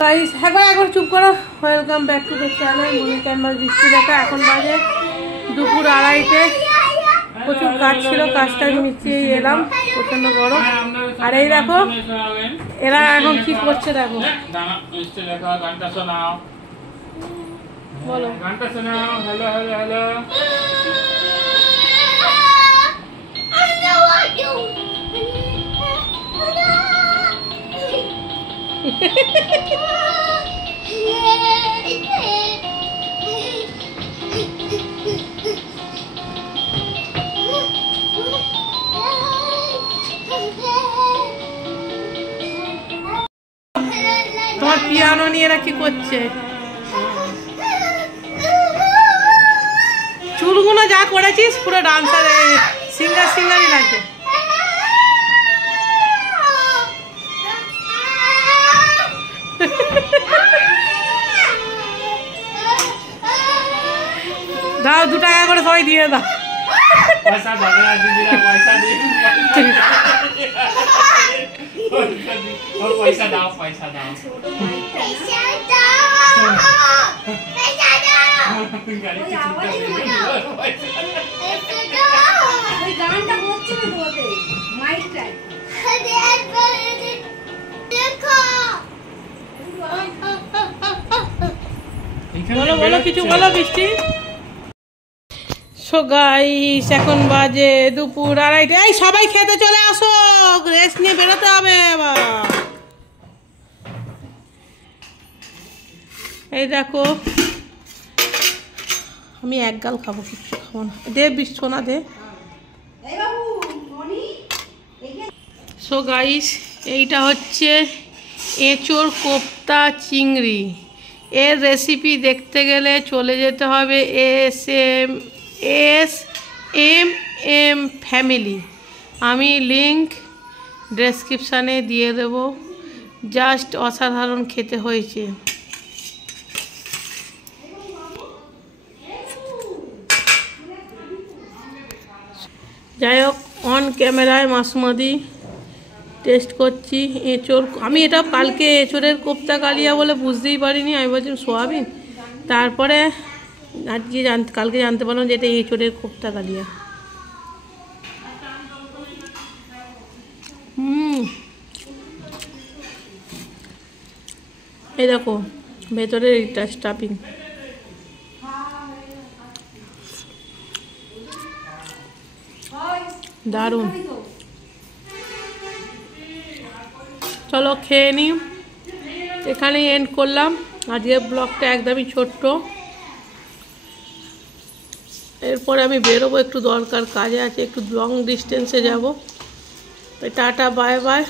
Guys একবার চুপ করো। Welcome back to the channel Moni Canvas বৃষ্টি দেখা। এখন বাজে দুপুর 2:30। প্রচুর কাজ ছিল, কাজটা নিচে এলাম, প্রচন্ড গরম। আর এই দেখো এরা এখন কি করছে দেখো। গানটা শোনাও, বলো গানটা শোনাও। Hello hello hello. তোমার পিয়ানো নিয়ে এরা কি করছে? চুলগুলো যা করেছিস পুরো ডান্সার সিঙ্গারই লাগছে। দাও 2 টাকা করে সবাই দিয়ে দাও। পয়সা দাও দিদিরা, পয়সা দিন, পয়সা দাও, পয়সা দাও, গানটা বলছে না তোমাতে মাইকটা বলো বলো কিছু বলো বৃষ্টি। সো গাইস এখন বাজে দুপুর 2:30। এই সবাই খেতে চলে আসো, রেস্ট নিয়ে বেরোতে হবে আবার। এই দেখো আমি এক গাল খাবো, কিচ্ছু খাবো না। দে বৃষ্টি না দে। সো গাইস এইটা হচ্ছে এঁচোড় কোপ্তা চিংড়ি। এর রেসিপি দেখতে গেলে চলে যেতে হবে SMM ফ্যামিলি। আমি লিংক ডেসক্রিপশানে দিয়ে দেব। জাস্ট অসাধারণ খেতে হয়েছে। যাই হোক অন ক্যামেরায় মাসুমাদি টেস্ট করছি এঁচোড়। আমি এটা কালকে এঁচোড়ের কোপ্তা কালিয়া বলে বুঝতেই পারিনি, আমি বলছি সোয়াবিন। তারপরে আজকে কালকে জানতে পারলাম যে এটা এঁচোড়ের কোপ্তা কালিয়া। এই দেখো ভেতরের এটা স্টাফিং। দারুণ। চলো খেয়ে নিই, এখানেই এন্ড করলাম আজকের ব্লগটা, একদমই ছোট্ট। এরপরে আমি বেরোবো, একটু দরকার কাজে আছে, একটু লং ডিস্টেন্সে যাব। Tata bye bye.